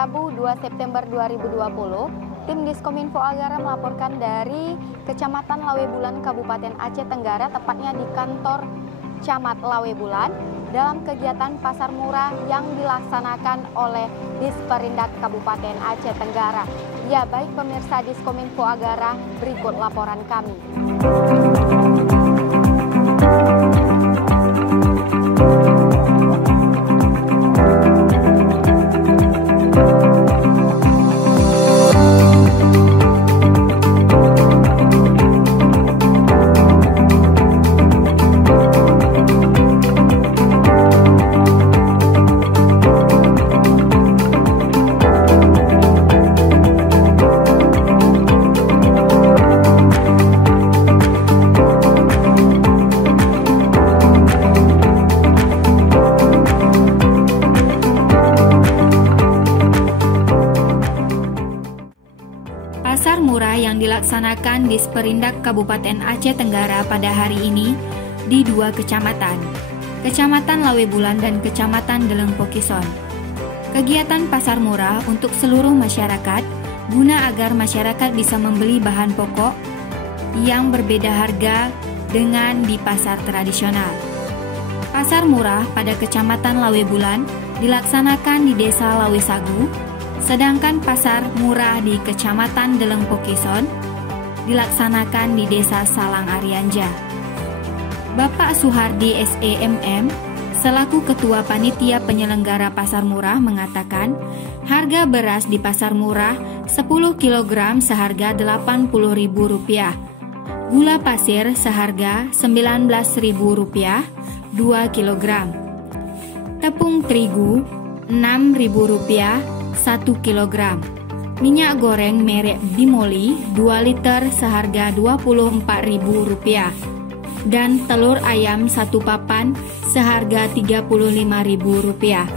Rabu 2 September 2020, tim Diskominfo Agara melaporkan dari Kecamatan Lawebulan, Kabupaten Aceh Tenggara, tepatnya di kantor Camat Lawebulan, dalam kegiatan pasar murah yang dilaksanakan oleh Disperindak Kabupaten Aceh Tenggara. Ya, baik pemirsa Diskominfo Agara, berikut laporan kami. Pasar murah yang dilaksanakan di Disperindak Kabupaten Aceh Tenggara pada hari ini di dua kecamatan, Kecamatan Lawebulan dan Kecamatan Deleng Pokison. Kegiatan pasar murah untuk seluruh masyarakat guna agar masyarakat bisa membeli bahan pokok yang berbeda harga dengan di pasar tradisional. Pasar murah pada Kecamatan Lawebulan dilaksanakan di Desa Lawesagu, sedangkan pasar murah di Kecamatan Deleng Pokison dilaksanakan di Desa Salang Arianja. Bapak Suhardi SEMM selaku Ketua Panitia Penyelenggara Pasar Murah mengatakan harga beras di pasar murah 10 kg seharga Rp80.000, gula pasir seharga Rp19.000 2 kg, tepung terigu Rp6.000 1 kg, minyak goreng merek Bimoli 2 liter seharga Rp24.000, dan telur ayam 1 papan seharga Rp35.000.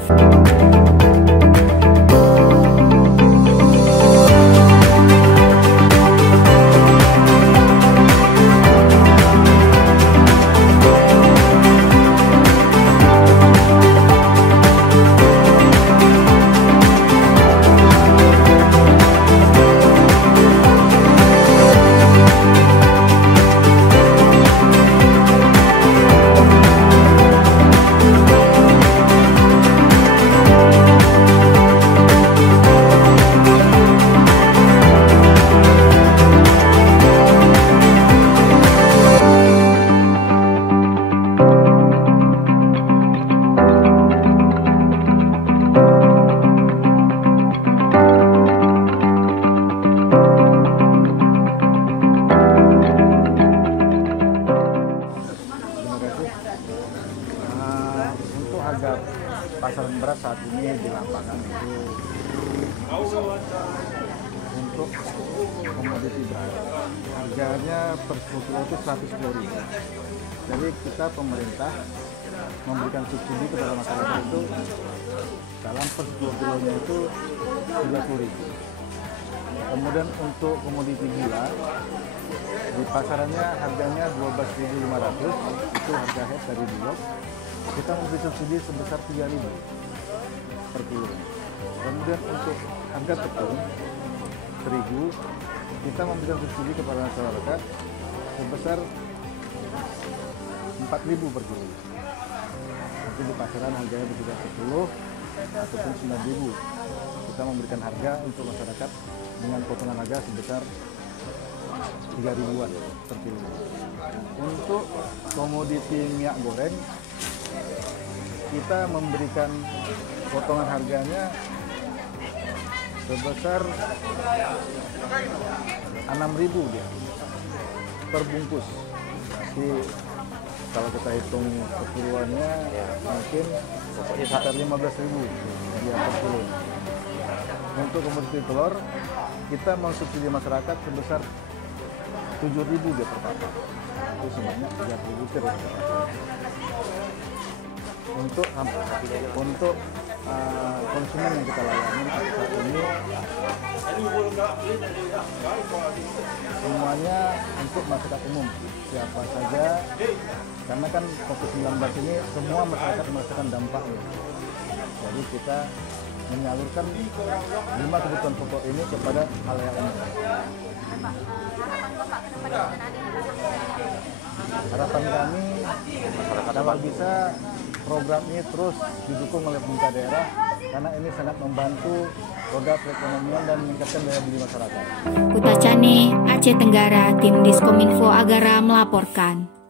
Harga pasar beras saat ini di lapangan itu untuk komoditi beras harganya per 10 kilo itu Rp110.000. Jadi kita pemerintah memberikan subsidi kepada masyarakat itu dalam per 10 kilonya itu Rp30.000. Kemudian untuk komoditi gula di pasarannya harganya Rp12.500, itu harga head dari Bulog. Kita memberi subsidi sebesar Rp3.000 per kilo. Kemudian untuk harga tepung terigu kita memberikan subsidi kepada masyarakat sebesar Rp4.000 per kilo. Nanti di pasaran harganya bisa 10 ataupun Rp9.000. Kita memberikan harga untuk masyarakat dengan potongan harga sebesar Rp3.000-an per kilo. Untuk komoditi minyak goreng kita memberikan potongan harganya sebesar Rp6.000 dia per bungkus. Jadi kalau kita hitung keseluruhannya mungkin sekitar Rp15.000 dia per kilo. Untuk komoditi telur kita mensubsidi masyarakat sebesar Rp7.000 dia per papan. Itu sebanyak 3.000 liter. Untuk konsumen yang kita layani saat ini semuanya untuk masyarakat umum, siapa saja, karena kan COVID-19 ini semua masyarakat merasakan dampaknya. Jadi kita menyalurkan 5 kebutuhan pokok ini kepada hal-hal ini. Harapan kami kalau bisa program ini terus didukung oleh pemerintah daerah karena ini sangat membantu roda perekonomian dan meningkatkan daya beli masyarakat. Kutacane, Aceh Tenggara, Tim Diskominfo Agara melaporkan.